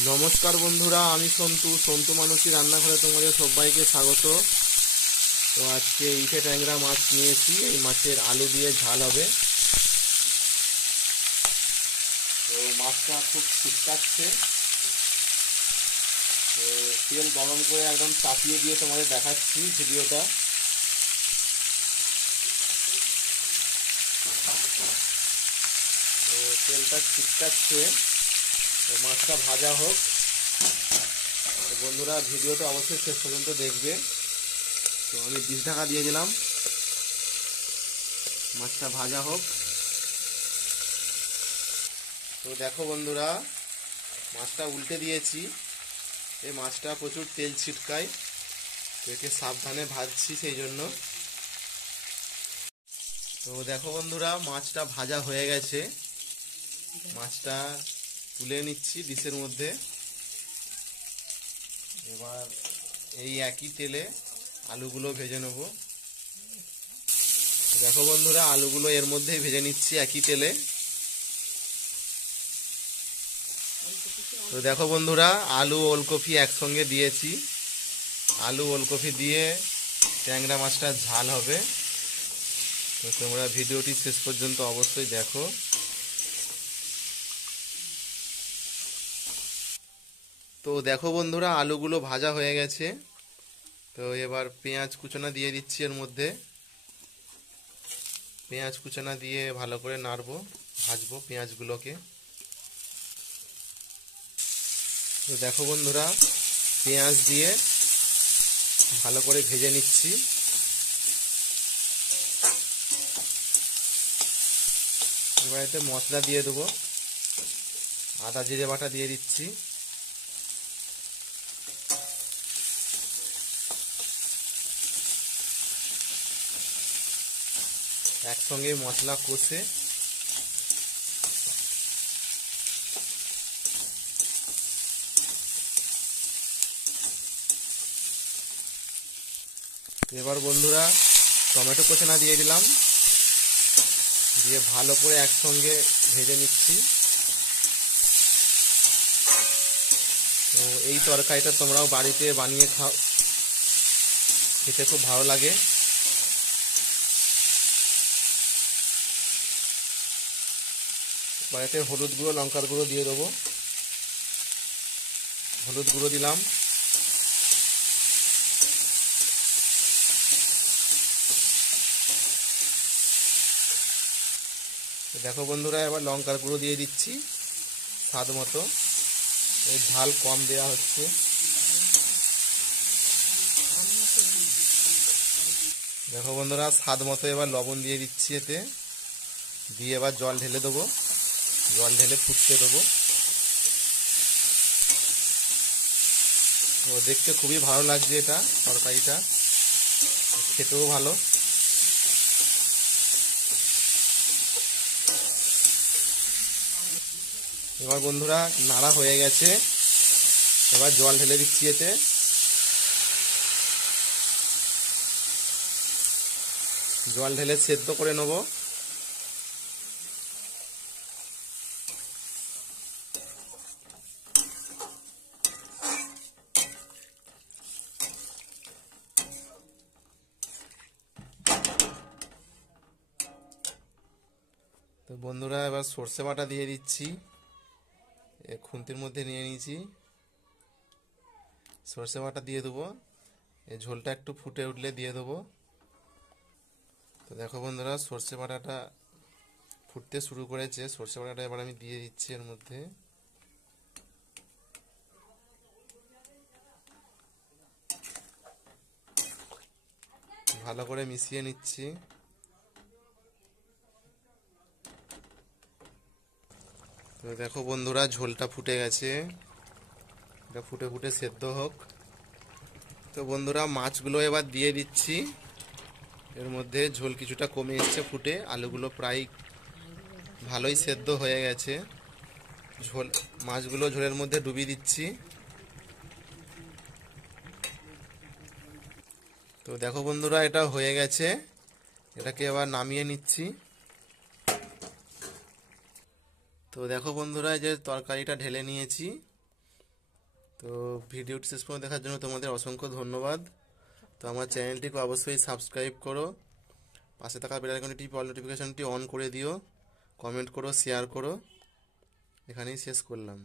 নমস্কার বন্ধুরা, আমি সন্তু মানুষী রান্নাঘরে তোমাদের সবাইকে স্বাগত। তো আজকে ইটে ট্যাংরা মাছ নিয়েছি, এই মাছের আলু দিয়ে ঝাল হবে। তো মাছটা খুব ছিটকাচ্ছে, তো তেল গরম করে একদম চাপিয়ে দিয়ে তোমাদের দেখাচ্ছি ভিডিওটা। তো তেলটা ছিটকাচ্ছে, তো মাছটা ভাজা হোক। তো বন্ধুরা, ভিডিওটা অবশ্যই শেষ পর্যন্ত দেখবে। তো আমি 20 টাকা দিয়ে দিলাম, মাছটা ভাজা হোক। তো দেখো বন্ধুরা, মাছটা উল্টে দিয়েছি। এই মাছটা প্রচুর তেল ছিটকায়, তো একে সাবধানে ভাজছি সেই জন্য। তো দেখো বন্ধুরা, মাছটা ভাজা হয়ে গেছে। মাছটা তুলে নিচ্ছি ডিশের মধ্যে। এবার এই একই তেলে আলুগুলো ভেজে নেব। দেখো বন্ধুরা, আলুগুলো এর মধ্যেই ভেজে নিচ্ছি একই তেলে। তো দেখো বন্ধুরা, আলু ওলকপি একসঙ্গে দিয়েছি। আলু ওলকপি দিয়ে ট্যাংরা মাছটা ঝাল হবে। তো তোমরা ভিডিওটি শেষ পর্যন্ত অবশ্যই দেখো। তো দেখো বন্ধুরা, আলুগুলো ভাজা হয়ে গেছে। তো এবার পেঁয়াজ কুচানো দিয়ে দিচ্ছি এর মধ্যে। পেঁয়াজ কুচানো দিয়ে ভালো করে নাড়বো, ভাজবো পেঁয়াজগুলোকে। তো দেখো বন্ধুরা, পেঁয়াজ দিয়ে ভালো করে ভেজে নিচ্ছি। এবার এতে মশলা দিয়ে দেবো। আদা জিরে বাটা দিয়ে দিচ্ছি। একসঙ্গে মশলা কষে এবার বন্ধুরা টমেটো কুচানো দিয়ে দিলাম, দিয়ে ভালো করে একসঙ্গে ভেজে নিচ্ছি। তো এই তরকারিটা তোমরাও বাড়িতে বানিয়ে খাও, খেতে খুব ভালো লাগে। বাড়িতে হলুদ গুঁড়ো লঙ্কার গুঁড়ো দিয়ে দেবো। হলুদ গুঁড়ো দিলাম। দেখো বন্ধুরা, এবার লঙ্কার গুঁড়ো দিয়ে দিচ্ছি স্বাদ মতো। এই ঝাল কম দেওয়া হচ্ছে। দেখো বন্ধুরা, স্বাদ মতো এবার লবণ দিয়ে দিচ্ছি এতে, দিয়ে এবার জল ঢেলে দেবো। জল ঢেলে ফুটতে দেবো। তো দেখতে খুবই ভালো লাগছে এটা, তরকারিটা খেতেও ভালো। এবার বন্ধুরা নাড়া হয়ে গেছে, এবার জল ঢেলে দিচ্ছি এতে। জল ঢেলে সেদ্ধ করে নেব। তো বন্ধুরা, এবার সর্ষে বাটা দিয়ে দিচ্ছি। খুন্তির মধ্যে নিয়ে নিয়েছি, সর্ষে বাটা দিয়ে দেবো। এই ঝোলটা একটু ফুটে উঠলে দিয়ে দেবো। তো দেখো বন্ধুরা, সর্ষে বাটাটা ফুটতে শুরু করেছে। সর্ষে বাটাটা এবার আমি দিয়ে দিচ্ছি এর মধ্যে। ভালো করে মিশিয়ে নিচ্ছি। তো দেখো বন্ধুরা, ঝোলটা ফুটে গেছে। এটা ফুটে ফুটে সেদ্ধ হোক। তো বন্ধুরা, মাছগুলো এবার দিয়ে দিচ্ছি এর মধ্যে। ঝোল কিছুটা কমে এসছে ফুটে, আলুগুলো প্রায় ভালোই সেদ্ধ হয়ে গেছে। ঝোল মাছগুলো ঝোলের মধ্যে ডুবিয়ে দিচ্ছি। তো দেখো বন্ধুরা, এটা হয়ে গেছে। এটাকে এবার নামিয়ে নিচ্ছি। তো দেখো বন্ধুরা, যে তরকারিটা ঢেলে নিয়েছি, তো ভিডিওটি শেষ পর্যন্ত দেখার জন্য তোমাদের অসংখ্য ধন্যবাদ। তো আমার চ্যানেলটিকে অবশ্যই সাবস্ক্রাইব করো, পাশে থাকা বেল আইকনটি টিপে অল নোটিফিকেশনটি অন করে দিও, কমেন্ট করো, শেয়ার করো। এখানেই শেষ করলাম।